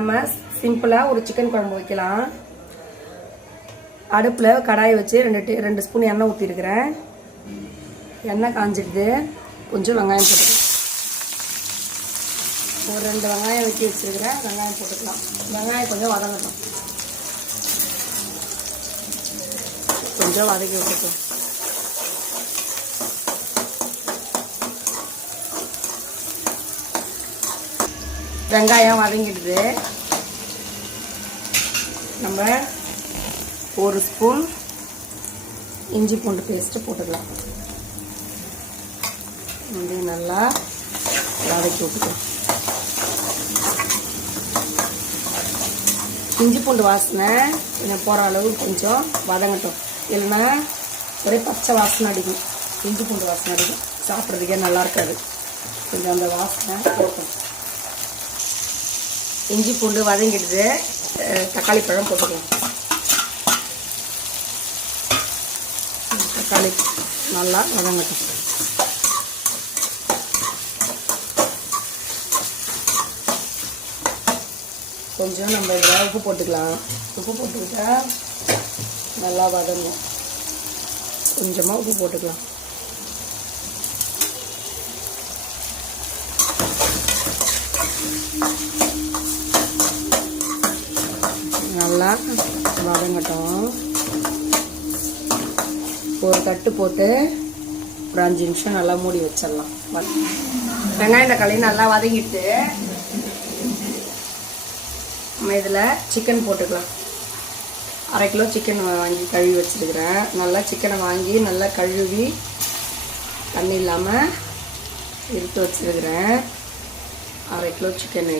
நம்ம சிம்பிளாக ஒரு சிக்கன் குழம்பு வைக்கலாம். அடுப்பில் கடாயை வச்சு 2 ஸ்பூன் எண்ணெய் ஊற்றிருக்கிறேன். எண்ணெய் காஞ்சிடுது. கொஞ்சம் வெங்காயம் போட்டுக்கலாம். ஒரு 2 வெங்காயம் வெட்டி வச்சுருக்கிறேன். வெங்காயம் போட்டுக்கலாம். வெங்காயம் கொஞ்சம் வதங்கட்டும். கொஞ்சம் வதக்கி விட்டுக்கலாம். வெங்காயம் வதங்கிடுது. நம்ம 1 ஸ்பூன் இஞ்சி பூண்டு பேஸ்ட்டு போட்டுக்கலாம். நல்லா வதக்கி விட்டுக்கலாம். இஞ்சி பூண்டு வாசனை கொஞ்சம் போகிற அளவு கொஞ்சம் வதங்கட்டும். இல்லைன்னா ஒரே பச்சை வாசனை அடிக்கும். இஞ்சி பூண்டு வாசனை அடிக்கும். சாப்பிட்றதுக்கே நல்லா இருக்காது. கொஞ்சம் அந்த வாசனை போட்டும். இஞ்சி பூண்டு வதங்கிடுது. தக்காளி பழம் போட்டுக்கலாம். தக்காளி நல்லா வதங்கட்டும். கொஞ்சம் நம்ம இதில் உப்பு போட்டுக்கலாம். உப்பு போட்டுக்கிட்டா நல்லா வதங்கும். கொஞ்சமாக உப்பு போட்டுக்கலாம். நல்லா வதங்கட்டும். ஒரு தட்டு போட்டு ஒரு 5 நிமிஷம் நல்லா மூடி வச்சிடலாம். வெங்காயம் தக்காளி நல்லா வதங்கிட்டு நம்ம இதில் சிக்கன் போட்டுக்கலாம். 1/2 கிலோ சிக்கன் வாங்கி கழுவி வச்சுருக்கிறேன். நல்லா சிக்கனை வாங்கி நல்லா கழுவி தண்ணி இல்லாமல் எடுத்து வச்சுருக்கிறேன். 1/2 கிலோ சிக்கன்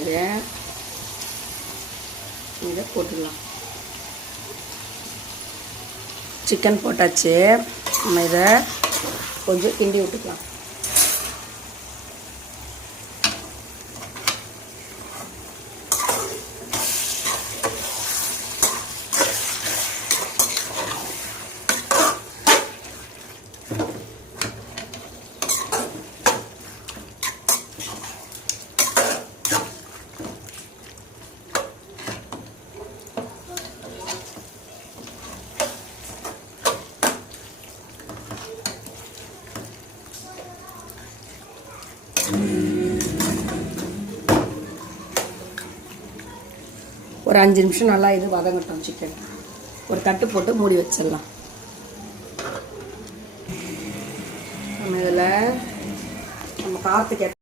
இதை போட்டுடலாம். சிக்கன் போட்டாச்சு. நம்ம இதை கொஞ்சம் கிண்டி விட்டுக்கலாம். ஒரு 5 நிமிஷம் நல்லா இது வதங்கட்டும். சிக்கன் ஒரு தட்டு போட்டு மூடி வச்சிடலாம். நம்ம இதில் நம்ம காரத்துக்கு